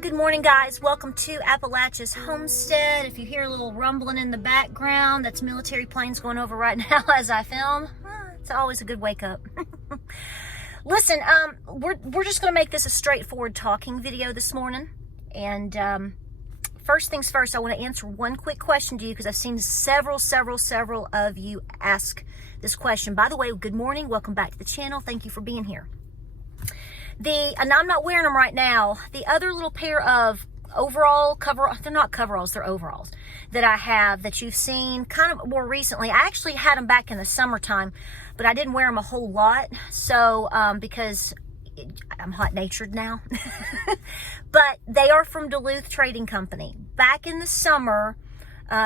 Good morning, guys. Welcome to Appalachia's Homestead. If you hear a little rumbling in the background, that's military planes going over right now as I film. It's always a good wake up. Listen, we're just going to make this a straightforward talking video this morning. And first things first, I want to answer one quick question to you because I've seen several of you ask this question. By the way, good morning. Welcome back to the channel. Thank you for being here. And I'm not wearing them right now. The other little pair of they're not coveralls, they're overalls that I have that you've seen kind of more recently. I actually had them back in the summertime, but I didn't wear them a whole lot. So, because I'm hot-natured now. But they are from Duluth Trading Company. Back in the summer,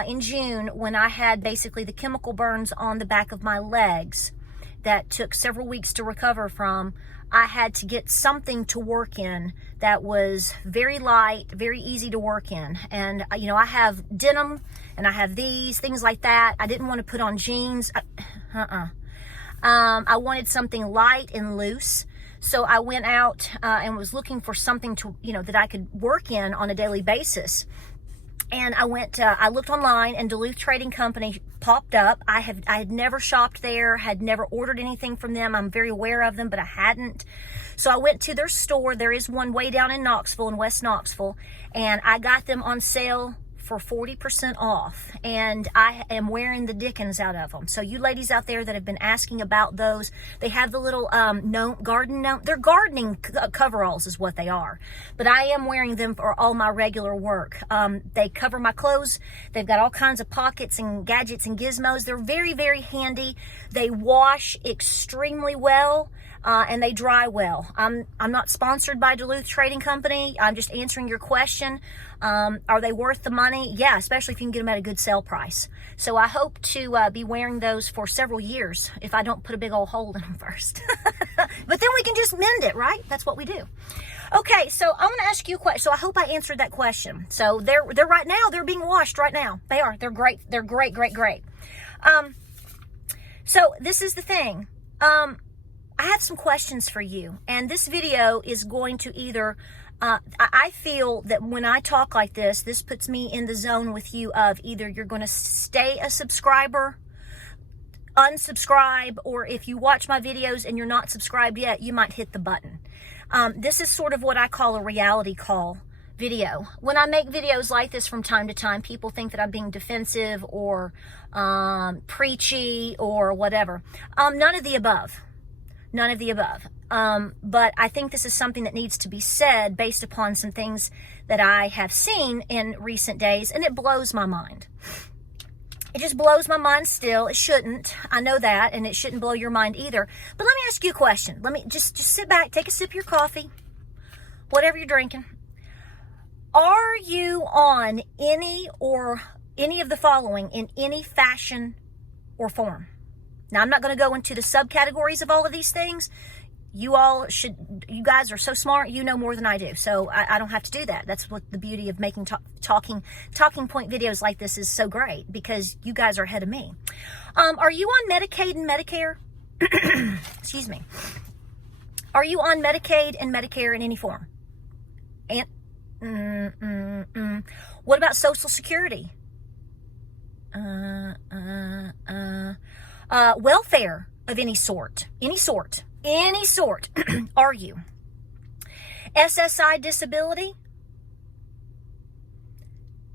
in June, when I had basically the chemical burns on the back of my legs that took several weeks to recover from, I had to get something to work in that was very light, very easy to work in. And, you know, I have denim and I have things like that. I didn't want to put on jeans. I wanted something light and loose. So I went out and was looking for something to, that I could work in on a daily basis. And I looked online and Duluth Trading Company popped up. I had never shopped there, had never ordered anything from them. I'm very aware of them, but I hadn't. So I went to their store. There is one way down in Knoxville, in West Knoxville, and I got them on sale for 40% off, and I am wearing the dickens out of them. So you ladies out there that have been asking about those, they have the little garden gnome. They're gardening coveralls is what they are, but I am wearing them for all my regular work. They cover my clothes. They've got all kinds of pockets and gadgets and gizmos. They're very handy. They wash extremely well. And they dry well. I'm not sponsored by Duluth Trading Company. I'm just answering your question. Are they worth the money? Yeah, especially if you can get them at a good sale price. So I hope to be wearing those for several years if I don't put a big old hole in them first. But then we can just mend it, right? That's what we do. Okay, so I'm going to ask you a question. So I hope I answered that question. So they're right now, they're being washed right now. They are. They're great. They're great. So this is the thing. I have some questions for you, and this video is going to either, I feel that when I talk like this puts me in the zone with you of either you're going to stay a subscriber, unsubscribe, or if you watch my videos and you're not subscribed yet, you might hit the button. This is sort of what I call a reality call video. When I make videos like this from time to time, people think that I'm being defensive or preachy or whatever. None of the above. None of the above. But I think this is something that needs to be said based upon some things that I have seen in recent days, and it blows my mind. It just blows my mind still. It shouldn't. I know that, and it shouldn't blow your mind either. But let me ask you a question. Let me just sit back, take a sip of your coffee, whatever you're drinking. Are you on any of the following in any fashion or form? Now, I'm not going to go into the subcategories of all of these things. You guys are so smart, you know more than I do. So I don't have to do that. That's what the beauty of making talking point videos like this is so great, because you guys are ahead of me. Are you on Medicaid and Medicare? Excuse me. Are you on Medicaid and Medicare in any form? And what about Social Security? Welfare of any sort, are you? SSI disability?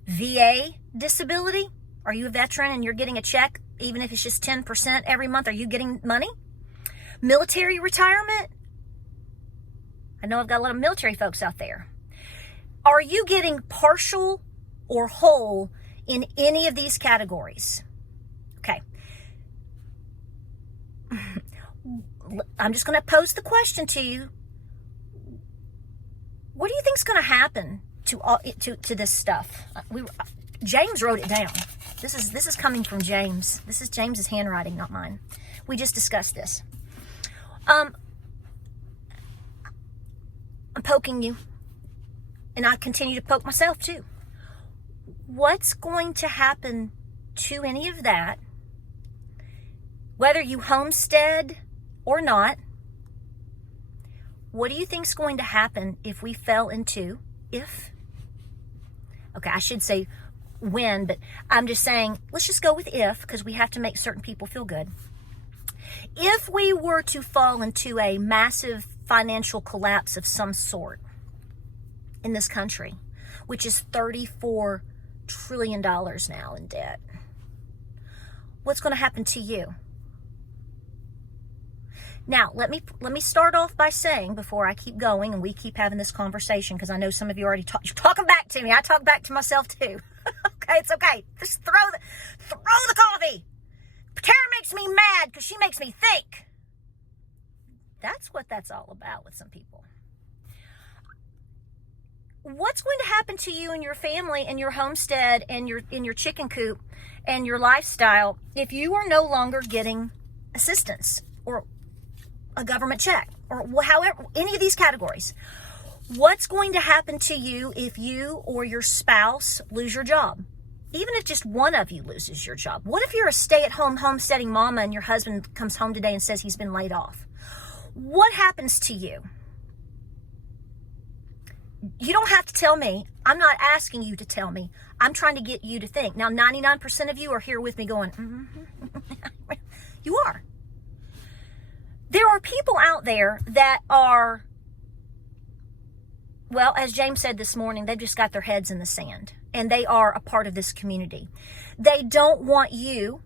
VA disability? Are you a veteran and you're getting a check, even if it's just 10% every month? Are you getting money? Military retirement? I know I've got a lot of military folks out there. Are you getting partial or whole in any of these categories? Okay. I'm just going to pose the question to you. What do you think is going to happen to this stuff? James wrote it down. This is coming from James. This is James's handwriting, not mine. We just discussed this. I'm poking you, and I continue to poke myself too. What's going to happen to any of that? Whether you homestead or not, what do you think is going to happen if we fell into if, okay, I should say when, but I'm just saying, let's just go with if, because we have to make certain people feel good. If we were to fall into a massive financial collapse of some sort in this country, which is $34 trillion now in debt, what's going to happen to you? Now, let me start off by saying, before I keep going and we keep having this conversation, because I know some of you already you're talking back to me. I talk back to myself too. Okay, it's okay. Just throw the coffee. Patara makes me mad because she makes me think. That's what that's all about with some people. What's going to happen to you and your family and your homestead and your chicken coop and your lifestyle if you are no longer getting assistance or a government check or however, any of these categories? What's going to happen to you if you or your spouse lose your job? Even if just one of you loses your job. What if you're a stay-at-home homesteading mama and your husband comes home today and says he's been laid off? What happens to you? You don't have to tell me. I'm not asking you to tell me. I'm trying to get you to think. Now, 99% of you are here with me going, You are. There are people out there that are, well, as James said this morning, they've just got their heads in the sand. And they are a part of this community. They don't want you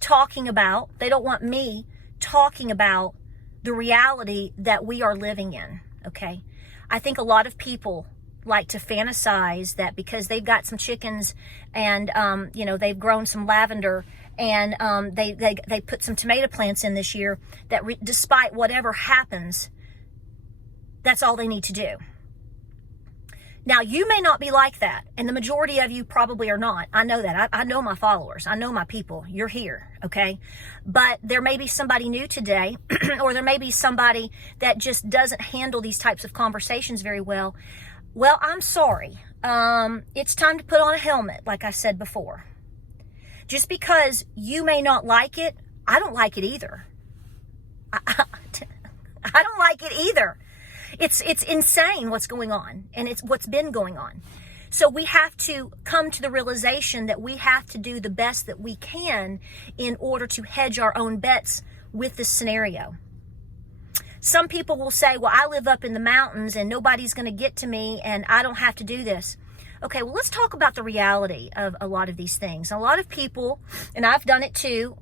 talking about, they don't want me talking about the reality that we are living in, okay? I think a lot of people like to fantasize that because they've got some chickens and, they've grown some lavender and they put some tomato plants in this year, that despite whatever happens, that's all they need to do. Now, you may not be like that, and the majority of you probably are not. I know that. I know my followers. I know my people. You're here, okay? But there may be somebody new today, or there may be somebody that just doesn't handle these types of conversations very well. Well, I'm sorry. It's time to put on a helmet, like I said before. Just because you may not like it, I don't like it either. I don't like it either. It's insane what's going on, and it's what's been going on. So we have to come to the realization that we have to do the best that we can in order to hedge our own bets with this scenario. Some people will say, well, I live up in the mountains and nobody's going to get to me and I don't have to do this. Okay, well, let's talk about the reality of a lot of these things. A lot of people, and I've done it too,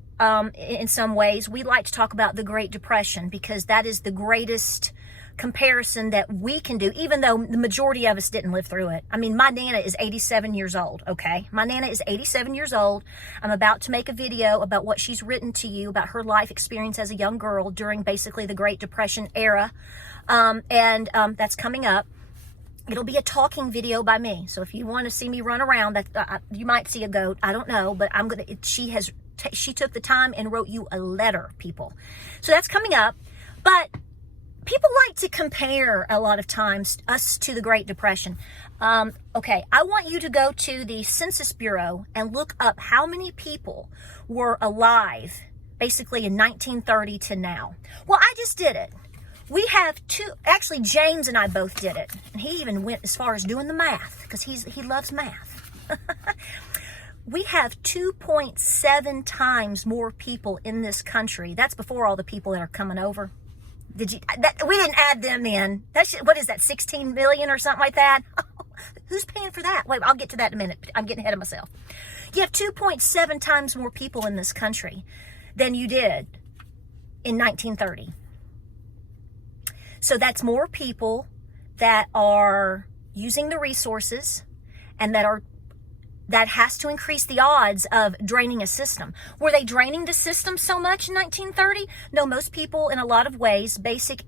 in some ways, we like to talk about the Great Depression because that is the greatest comparison that we can do, even though the majority of us didn't live through it. I mean, my Nana is 87 years old, okay? My Nana is 87 years old. I'm about to make a video about what she's written to you about her life experience as a young girl during basically the Great Depression era. That's coming up. It'll be a talking video by me. So if you want to see me run around, you might see a goat. I don't know, but she took the time and wrote you a letter, people. So that's coming up. But people like to compare a lot of times us to the Great Depression. Okay, I want you to go to the Census Bureau and look up how many people were alive basically in 1930 to now. Well, I just did it. We have actually James and I both did it. And he even went as far as doing the math because he loves math. We have 2.7 times more people in this country. That's before all the people that are coming over. We didn't add them in. What is that, 16 million or something like that? Who's paying for that? Wait, I'll get to that in a minute. I'm getting ahead of myself. You have 2.7 times more people in this country than you did in 1930. So that's more people that are using the resources and that has to increase the odds of draining a system. Were they draining the system so much in 1930? No, most people in a lot of ways, basic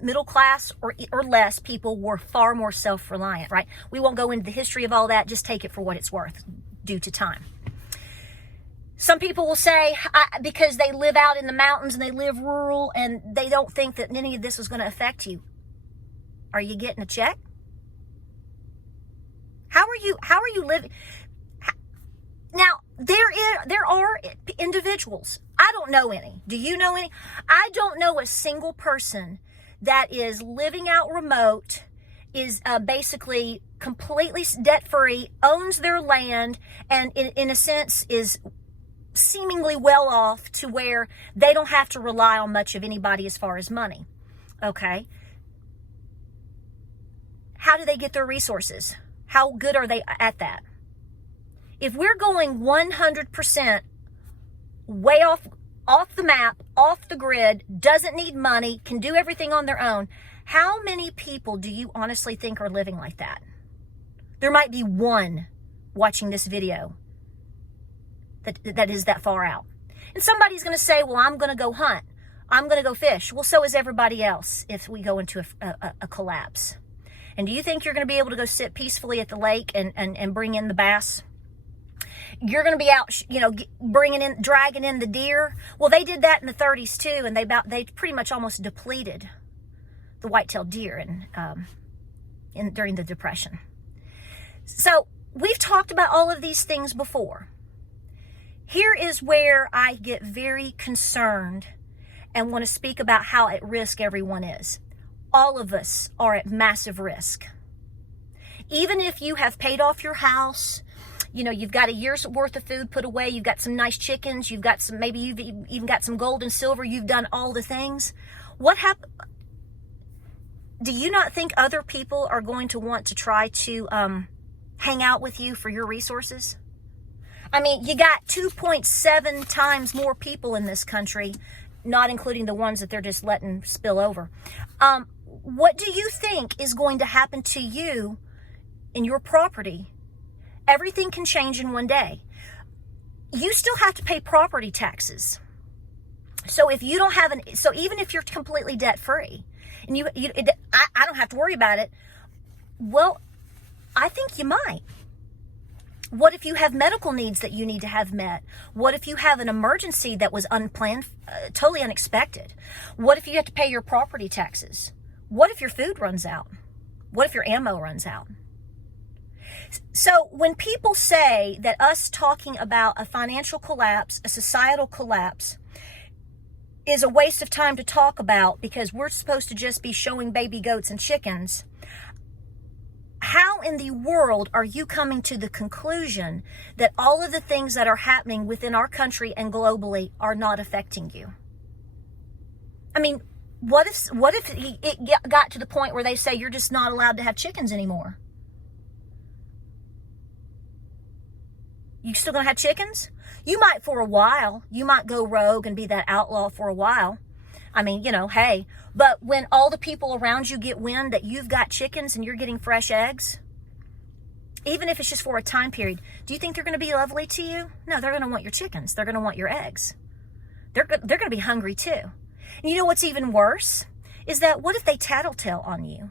middle class or less people were far more self-reliant, right? We won't go into the history of all that. Just take it for what it's worth due to time. Some people will say because they live out in the mountains and they live rural and they don't think that any of this is going to affect you. Are you getting a check? How are you living? Now, there are individuals. I don't know any. Do you know any? I don't know a single person that is living out remote is basically completely debt-free, owns their land, and in a sense is seemingly well off to where they don't have to rely on much of anybody as far as money. Okay? How do they get their resources? How good are they at that? If we're going 100% way off the map, off the grid, doesn't need money, can do everything on their own, how many people do you honestly think are living like that? There might be one watching this video that is that far out. And somebody's going to say, well, I'm going to go hunt. I'm going to go fish. Well, so is everybody else if we go into a collapse. And do you think you're going to be able to go sit peacefully at the lake and bring in the bass? You're going to be out, dragging in the deer. Well, they did that in the 30s too, and they pretty much almost depleted the white-tailed deer during the Depression. So we've talked about all of these things before. Here is where I get very concerned and want to speak about how at risk everyone is. All of us are at massive risk. Even if you have paid off your house, you've got a year's worth of food put away, you've got some nice chickens, maybe you've even got some gold and silver, you've done all the things. What happened? Do you not think other people are going to want to try to hang out with you for your resources? I mean, you got 2.7 times more people in this country, not including the ones that they're just letting spill over. What do you think is going to happen to you in your property? Everything can change in one day. You still have to pay property taxes. So if you don't have so even if you're completely debt free and I don't have to worry about it. Well, I think you might. What if you have medical needs that you need to have met? What if you have an emergency that was unplanned, totally unexpected? What if you have to pay your property taxes? What if your food runs out? What if your ammo runs out? So when people say that us talking about a financial collapse, a societal collapse, is a waste of time to talk about because we're supposed to just be showing baby goats and chickens, how in the world are you coming to the conclusion that all of the things that are happening within our country and globally are not affecting you? I mean, what if it got to the point where they say you're just not allowed to have chickens anymore? You still gonna have chickens? You might for a while. You might go rogue and be that outlaw for a while. I mean, hey, but when all the people around you get wind that you've got chickens and you're getting fresh eggs, even if it's just for a time period, do you think they're going to be lovely to you? No, they're going to want your chickens. They're going to want your eggs. They're going to be hungry too. And you know what's even worse is that what if they tattletale on you?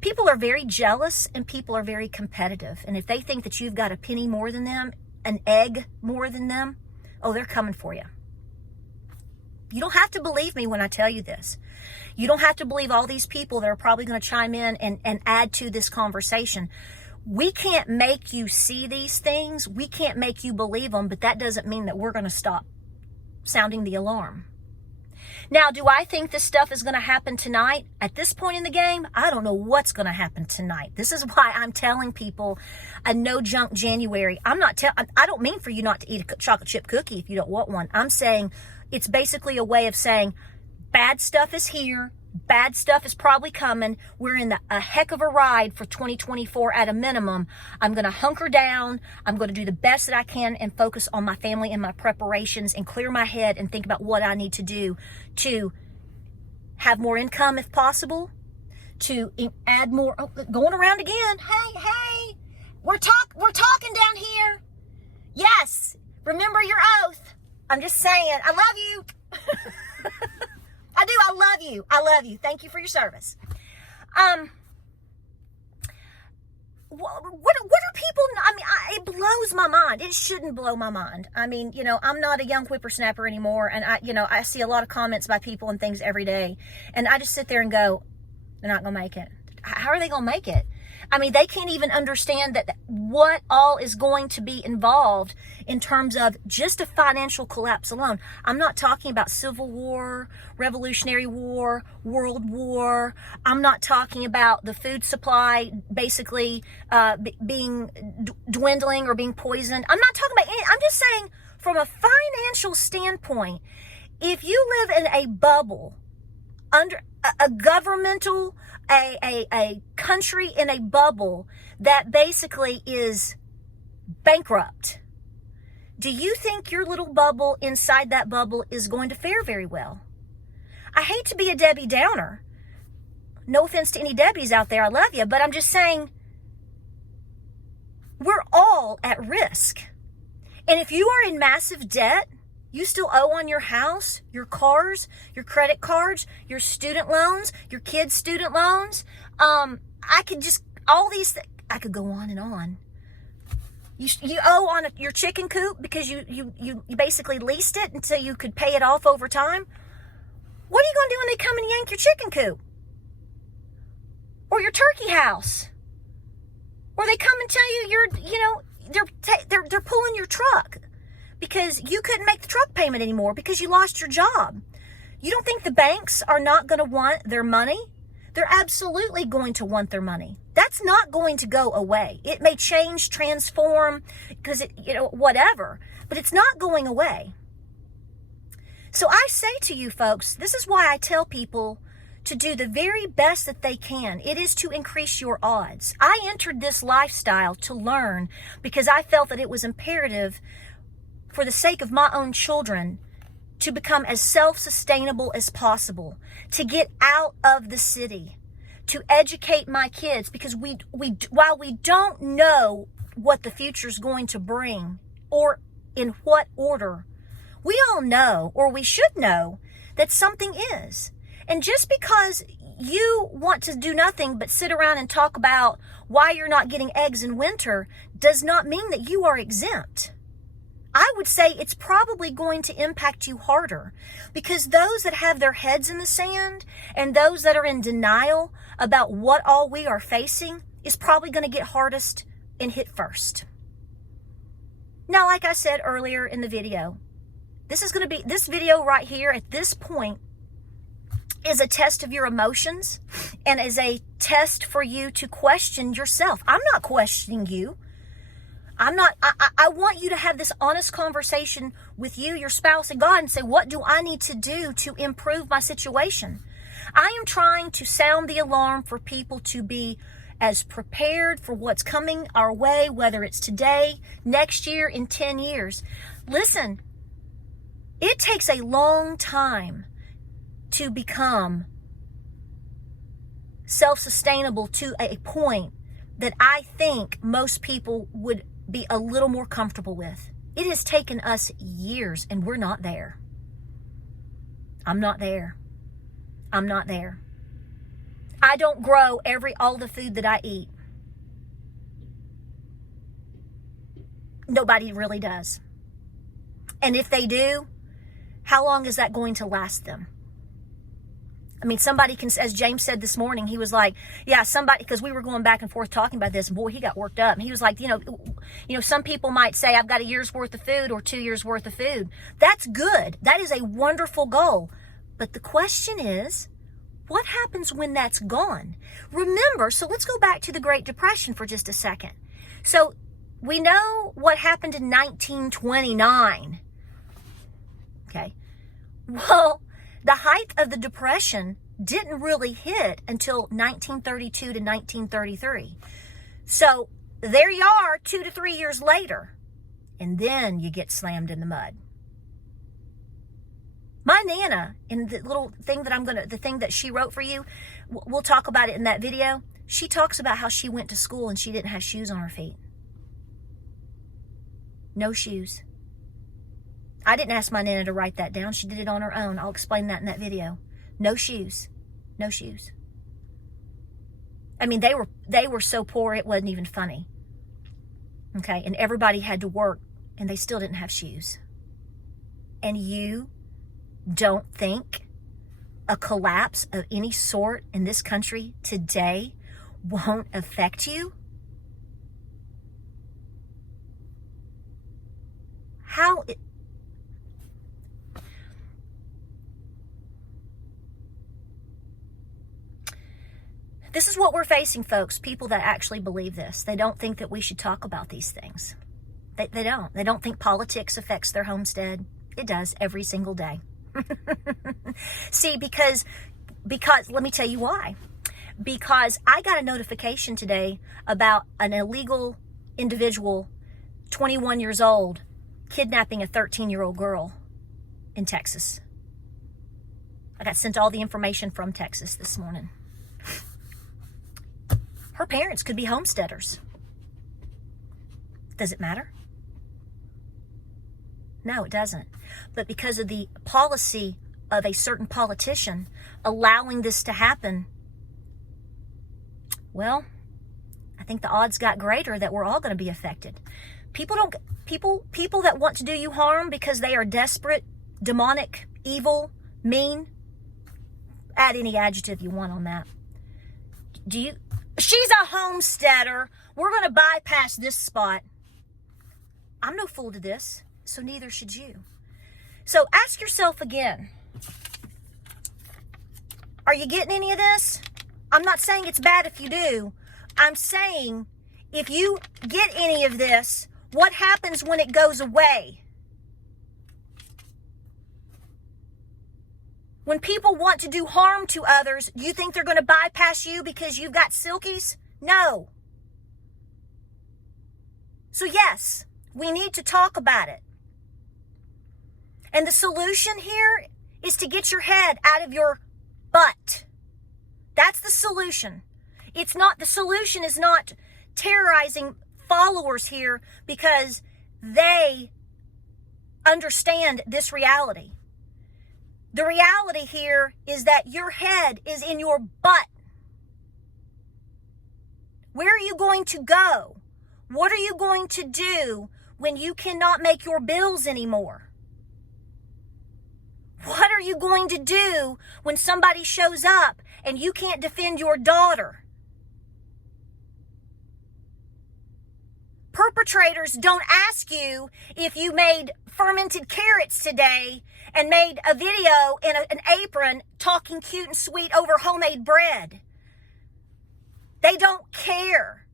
People are very jealous and people are very competitive. And if they think that you've got a penny more than them, an egg more than them, oh, they're coming for you. You don't have to believe me when I tell you this. You don't have to believe all these people that are probably going to chime in and add to this conversation. We can't make you see these things. We can't make you believe them, but that doesn't mean that we're going to stop sounding the alarm. Now, do I think this stuff is going to happen tonight? At this point in the game, I don't know what's going to happen tonight. This is why I'm telling people a no junk January. I don't mean for you not to eat a chocolate chip cookie if you don't want one. I'm saying it's basically a way of saying bad stuff is here. Bad stuff is probably coming. We're in a heck of a ride for 2024 at a minimum. I'm going to hunker down. I'm going to do the best that I can and focus on my family and my preparations and clear my head and think about what I need to do to have more income if possible, to add more. Oh, going around again. Hey, we're talking down here. Yes, remember your oath. I'm just saying, I love you. I do. I love you. Thank you for your service. What are people? I mean, it blows my mind. It shouldn't blow my mind. I mean, I'm not a young whippersnapper anymore, and I see a lot of comments by people and things every day, and I just sit there and go, they're not gonna make it. How are they gonna make it? I mean, they can't even understand that what all is going to be involved in terms of just a financial collapse alone. I'm not talking about Civil War, Revolutionary War, World War. I'm not talking about the food supply basically being dwindling or being poisoned. I'm not talking about any. I'm just saying from a financial standpoint, if you live in a bubble, under a governmental, a country in a bubble that basically is bankrupt, do you think your little bubble inside that bubble is going to fare very well? I hate to be a Debbie Downer. No offense to any Debbies out there. I love you. But I'm just saying we're all at risk. And if you are in massive debt, you still owe on your house, your cars, your credit cards, your student loans, your kids' student loans. I could just, all these things, I could go on and on. You owe on your chicken coop because you basically leased it until you could pay it off over time. What are you going to do when they come and yank your chicken coop? Or your turkey house? Or they come and tell you they're pulling your truck because you couldn't make the truck payment anymore because you lost your job. You don't think the banks are not going to want their money? They're absolutely going to want their money. That's not going to go away. It may change, transform, because whatever, but it's not going away. So I say to you folks, this is why I tell people to do the very best that they can. It is to increase your odds. I entered this lifestyle to learn because I felt that it was imperative for the sake of my own children to become as self-sustainable as possible, to get out of the city, to educate my kids, because while we don't know what the future is going to bring or in what order, we all know, or we should know, that something is. And just because you want to do nothing but sit around and talk about why you're not getting eggs in winter does not mean that you are exempt. I would say it's probably going to impact you harder, because those that have their heads in the sand and those that are in denial about what all we are facing is probably going to get hardest and hit first. Now, like I said earlier in the video, this video right here at this point is a test of your emotions and is a test for you to question yourself. I'm not questioning you. I want you to have this honest conversation with you, your spouse, and God, and say, what do I need to do to improve my situation? I am trying to sound the alarm for people to be as prepared for what's coming our way, whether it's today, next year, in 10 years. Listen, it takes a long time to become self-sustainable to a point that I think most people would be a little more comfortable with. It has taken us years, and we're not there. I'm not there. I'm not there. I don't grow all the food that I eat. Nobody really does. And if they do, how long is that going to last them? I mean, somebody can, as James said this morning, he was like, yeah, somebody, because we were going back and forth talking about this, and boy, he got worked up. And he was like, some people might say, I've got a year's worth of food or 2 years worth of food. That's good. That is a wonderful goal. But the question is, what happens when that's gone? Remember, so let's go back to the Great Depression for just a second. So we know what happened in 1929. Okay. Well, the height of the Depression didn't really hit until 1932 to 1933. So there you are 2 to 3 years later, and then you get slammed in the mud. My Nana, in the little thing the thing that she wrote for you, we'll talk about it in that video. She talks about how she went to school and she didn't have shoes on her feet. No shoes. I didn't ask my Nana to write that down. She did it on her own. I'll explain that in that video. No shoes. No shoes. I mean, they were so poor it wasn't even funny. Okay, and everybody had to work, and they still didn't have shoes. And you don't think a collapse of any sort in this country today won't affect you? How it, this is what we're facing, folks. People that actually believe this. They don't think that we should talk about these things. They don't. They don't think politics affects their homestead. It does every single day. See, because let me tell you why. Because I got a notification today about an illegal individual, 21 years old, kidnapping a 13-year-old girl in Texas. I got sent all the information from Texas this morning. Her parents could be homesteaders. Does it matter? No, it doesn't. But because of the policy of a certain politician allowing this to happen, well, I think the odds got greater that we're all going to be affected. People that want to do you harm because they are desperate, demonic, evil, mean. Add any adjective you want on that. She's a homesteader. We're going to bypass this spot. I'm no fool to this, so neither should you. So ask yourself again, are you getting any of this? I'm not saying it's bad if you do. I'm saying if you get any of this, what happens when it goes away? When people want to do harm to others, you think they're going to bypass you because you've got silkies? No. So yes, we need to talk about it. And the solution here is to get your head out of your butt. That's the solution. The solution is not terrorizing followers here because they understand this reality. The reality here is that your head is in your butt. Where are you going to go? What are you going to do when you cannot make your bills anymore? What are you going to do when somebody shows up and you can't defend your daughter? Perpetrators don't ask you if you made fermented carrots today and made a video in an apron talking cute and sweet over homemade bread. They don't care.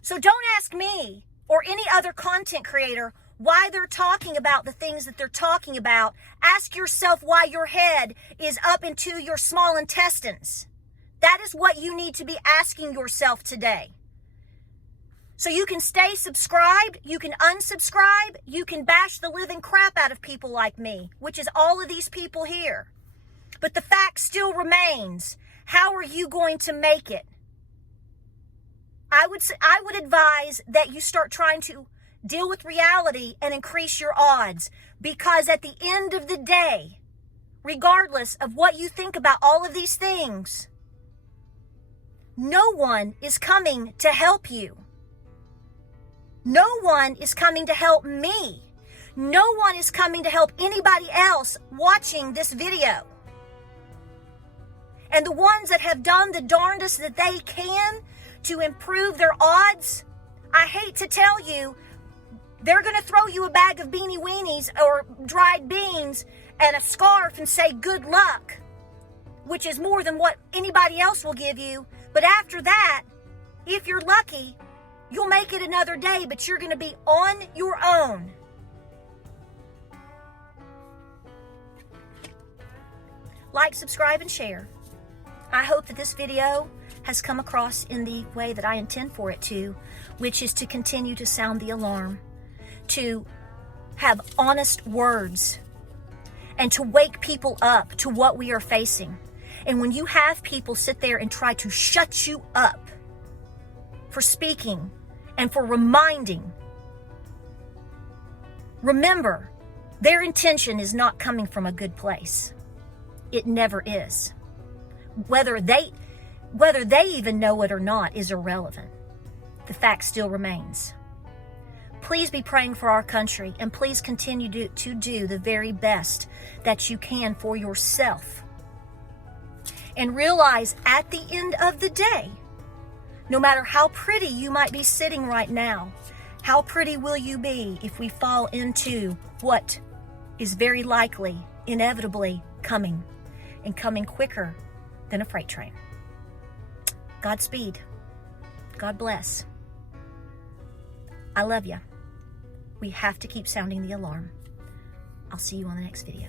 So don't ask me or any other content creator why they're talking about the things that they're talking about. Ask yourself why your head is up into your small intestines. That is what you need to be asking yourself today. So you can stay subscribed, you can unsubscribe, you can bash the living crap out of people like me, which is all of these people here. But the fact still remains, how are you going to make it? I would advise that you start trying to deal with reality and increase your odds, because at the end of the day, regardless of what you think about all of these things, no one is coming to help you. No one is coming to help me. No one is coming to help anybody else watching this video. And the ones that have done the darndest that they can to improve their odds, I hate to tell you, they're going to throw you a bag of beanie weenies or dried beans and a scarf and say good luck, which is more than what anybody else will give you. But after that, if you're lucky, you'll make it another day, but you're going to be on your own. Like, subscribe, and share. I hope that this video has come across in the way that I intend for it to, which is to continue to sound the alarm, to have honest words, and to wake people up to what we are facing. And when you have people sit there and try to shut you up for speaking and for reminding, remember, their intention is not coming from a good place. It never is. Whether they even know it or not is irrelevant. The fact still remains. Please be praying for our country, and please continue to do the very best that you can for yourself and realize at the end of the day, no matter how pretty you might be sitting right now, how pretty will you be if we fall into what is very likely, inevitably coming, and coming quicker than a freight train. Godspeed. God bless. I love you. We have to keep sounding the alarm. I'll see you on the next video.